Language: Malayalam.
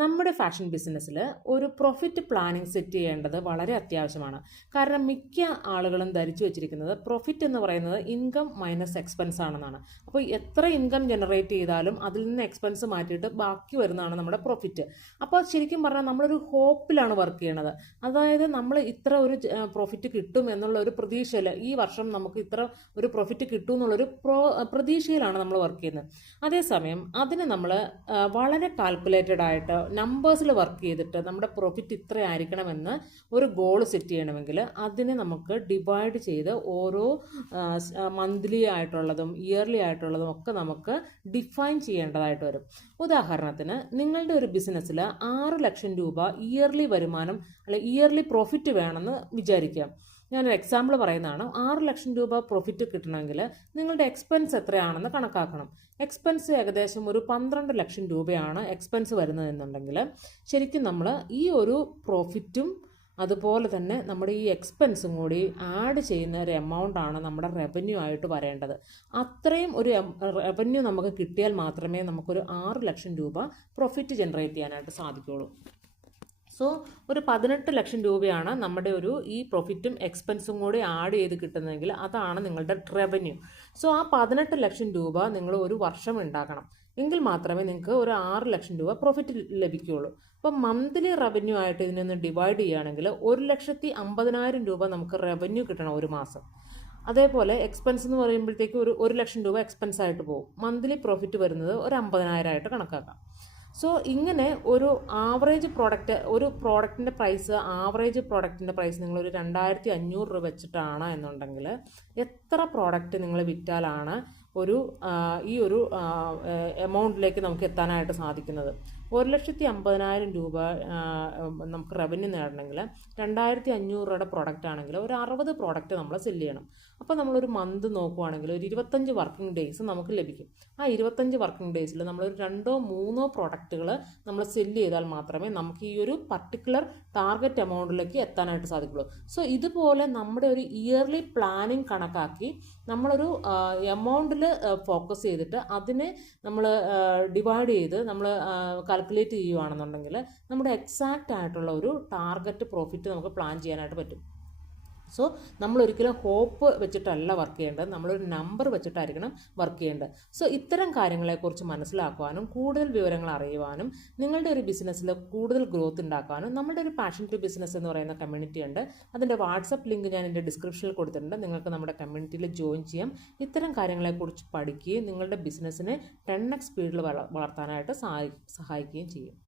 നമ്മുടെ ഫാഷൻ ബിസിനസ്സിൽ ഒരു പ്രോഫിറ്റ് പ്ലാനിങ് സെറ്റ് ചെയ്യേണ്ടത് വളരെ അത്യാവശ്യമാണ്. കാരണം മിക്ക ആളുകളും ധരിച്ചു വെച്ചിരിക്കുന്നത് പ്രോഫിറ്റ് എന്ന് പറയുന്നത് ഇൻകം മൈനസ് എക്സ്പെൻസ് ആണെന്നാണ്. അപ്പോൾ എത്ര ഇൻകം ജനറേറ്റ് ചെയ്താലും അതിൽ നിന്ന് എക്സ്പെൻസ് മാറ്റിയിട്ട് ബാക്കി വരുന്നതാണ് നമ്മുടെ പ്രോഫിറ്റ്. അപ്പോൾ ശരിക്കും പറഞ്ഞാൽ നമ്മളൊരു ഹോപ്പിലാണ് വർക്ക് ചെയ്യണത്. അതായത് നമ്മൾ ഇത്ര ഒരു പ്രോഫിറ്റ് കിട്ടും എന്നുള്ള ഒരു പ്രതീക്ഷയിൽ, ഈ വർഷം നമുക്ക് ഇത്ര ഒരു പ്രോഫിറ്റ് കിട്ടും എന്നുള്ളൊരു പ്രതീക്ഷയിലാണ് നമ്മൾ വർക്ക് ചെയ്യുന്നത്. അതേസമയം അതിന് നമ്മൾ വളരെ കാൽക്കുലേറ്റഡ് ആയിട്ട് നമ്പേഴ്സിൽ വർക്ക് ചെയ്തിട്ട് നമ്മുടെ പ്രോഫിറ്റ് ഇത്ര ആയിരിക്കണമെന്ന് ഒരു ഗോൾ സെറ്റ് ചെയ്യണമെങ്കിൽ അതിനെ നമുക്ക് ഡിവൈഡ് ചെയ്ത് ഓരോ മന്ത്ലി ആയിട്ടുള്ളതും ഇയർലി ആയിട്ടുള്ളതും ഒക്കെ നമുക്ക് ഡിഫൈൻ ചെയ്യേണ്ടതായിട്ട് വരും. ഉദാഹരണത്തിന് നിങ്ങളുടെ ഒരു ബിസിനസ്സിൽ 6 ലക്ഷം രൂപ ഇയർലി വരുമാനം അല്ലെങ്കിൽ ഇയർലി പ്രോഫിറ്റ് വേണമെന്ന് വിചാരിക്കാം. ഞാനൊരു എക്സാമ്പിൾ പറയുന്നതാണ്. 6 ലക്ഷം രൂപ പ്രോഫിറ്റ് കിട്ടണമെങ്കിൽ നിങ്ങളുടെ എക്സ്പെൻസ് എത്രയാണെന്ന് കണക്കാക്കണം. എക്സ്പെൻസ് ഏകദേശം ഒരു 12 ലക്ഷം രൂപയാണ് എക്സ്പെൻസ് വരുന്നതെന്നുണ്ടെങ്കിൽ ശരിക്കും നമ്മൾ ഈ ഒരു പ്രോഫിറ്റും അതുപോലെ തന്നെ നമ്മുടെ ഈ എക്സ്പെൻസും കൂടി ആഡ് ചെയ്യുന്ന ഒരു എമൗണ്ട് ആണ് നമ്മുടെ റവന്യൂ ആയിട്ട് വരേണ്ടത്. അത്രയും ഒരു റവന്യൂ നമുക്ക് കിട്ടിയാൽ മാത്രമേ നമുക്കൊരു 6 ലക്ഷം രൂപ പ്രോഫിറ്റ് ജനറേറ്റ് ചെയ്യാനായിട്ട് സാധിക്കുകയുള്ളൂ. സോ ഒരു 18 ലക്ഷം രൂപയാണ് നമ്മുടെ ഒരു ഈ പ്രോഫിറ്റും എക്സ്പെൻസും കൂടി ആഡ് ചെയ്ത് കിട്ടുന്നതെങ്കിൽ അതാണ് നിങ്ങളുടെ റവന്യൂ. സോ ആ 18 ലക്ഷം രൂപ നിങ്ങൾ ഒരു വർഷം ഉണ്ടാക്കണം. എങ്കിൽ മാത്രമേ നിങ്ങൾക്ക് ഒരു 6 ലക്ഷം രൂപ പ്രോഫിറ്റ് ലഭിക്കുകയുള്ളൂ. അപ്പം മന്ത്ലി റവന്യൂ ആയിട്ട് ഇതിനൊന്ന് ഡിവൈഡ് ചെയ്യുകയാണെങ്കിൽ 1,50,000 രൂപ നമുക്ക് റവന്യൂ കിട്ടണം ഒരു മാസം. അതേപോലെ എക്സ്പെൻസ് എന്ന് പറയുമ്പോഴത്തേക്ക് ഒരു ലക്ഷം രൂപ എക്സ്പെൻസ് ആയിട്ട് പോകും. മന്ത്ലി പ്രോഫിറ്റ് വരുന്നത് ഒരു 50,000 ആയിട്ട് കണക്കാക്കാം. സോ ഇങ്ങനെ ഒരു ആവറേജ് പ്രോഡക്റ്റ്, ഒരു പ്രോഡക്റ്റിൻ്റെ പ്രൈസ്, ആവറേജ് പ്രോഡക്റ്റിൻ്റെ പ്രൈസ് നിങ്ങളൊരു 2,500 രൂപ വെച്ചിട്ടാണ് എന്നുണ്ടെങ്കിൽ എത്ര പ്രോഡക്റ്റ് നിങ്ങൾ വിറ്റാലാണ് ഈ ഒരു എമൗണ്ടിലേക്ക് നമുക്ക് എത്താനായിട്ട് സാധിക്കുന്നത്? 1,50,000 രൂപ നമുക്ക് റവന്യൂ നേടണമെങ്കിൽ 2,500 രൂപയുടെ പ്രോഡക്റ്റ് ആണെങ്കിൽ ഒരു 60 പ്രോഡക്റ്റ് നമ്മൾ സെല് ചെയ്യണം. അപ്പോൾ നമ്മളൊരു മന്ത് നോക്കുവാണെങ്കിൽ ഒരു 25 വർക്കിംഗ് ഡേയ്സ് നമുക്ക് ലഭിക്കും. ആ 25 വർക്കിംഗ് ഡേയ്സിൽ നമ്മളൊരു 2-3 പ്രോഡക്റ്റുകൾ നമ്മൾ സെല് ചെയ്താൽ മാത്രമേ നമുക്ക് ഈ ഒരു പർട്ടിക്കുലർ ടാർഗറ്റ് എമൗണ്ടിലേക്ക് എത്താനായിട്ട് സാധിക്കുള്ളൂ. സോ ഇതുപോലെ നമ്മുടെ ഒരു ഇയർലി പ്ലാനിങ് കണക്കാക്കി നമ്മളൊരു എമൗണ്ടിൽ ഫോക്കസ് ചെയ്തിട്ട് അതിനെ നമ്മൾ ഡിവൈഡ് ചെയ്ത് നമ്മൾ കാൽക്കുലേറ്റ് ചെയ്യുകയാണെന്നുണ്ടെങ്കിൽ നമ്മുടെ എക്സാക്റ്റ് ആയിട്ടുള്ള ഒരു ടാർഗറ്റ് പ്രോഫിറ്റ് നമുക്ക് പ്ലാൻ ചെയ്യാനായിട്ട് പറ്റും. സോ നമ്മൾ ഒരിക്കലും ഹോപ്പ് വെച്ചിട്ടല്ല വർക്ക് ചെയ്യേണ്ടത്, നമ്മളൊരു നമ്പർ വെച്ചിട്ടായിരിക്കണം വർക്ക് ചെയ്യേണ്ടത്. സോ ഇത്തരം കാര്യങ്ങളെക്കുറിച്ച് മനസ്സിലാക്കുവാനും കൂടുതൽ വിവരങ്ങൾ അറിയുവാനും നിങ്ങളുടെ ഒരു ബിസിനസ്സിൽ കൂടുതൽ ഗ്രോത്ത് ഉണ്ടാക്കാനും നമ്മുടെ ഒരു പാഷൻ ടു ബിസിനസ് എന്ന് പറയുന്ന കമ്മ്യൂണിറ്റി ഉണ്ട്. അതിൻ്റെ വാട്സപ്പ് ലിങ്ക് ഞാൻ എൻ്റെ ഡിസ്ക്രിപ്ഷനിൽ കൊടുത്തിട്ടുണ്ട്. നിങ്ങൾക്ക് നമ്മുടെ കമ്മ്യൂണിറ്റിയിൽ ജോയിൻ ചെയ്യാം. ഇത്തരം കാര്യങ്ങളെക്കുറിച്ച് പഠിക്കുകയും നിങ്ങളുടെ ബിസിനസ്സിനെ 10x സ്പീഡിൽ വളർത്താനായിട്ട് സഹായിക്കുകയും ചെയ്യും.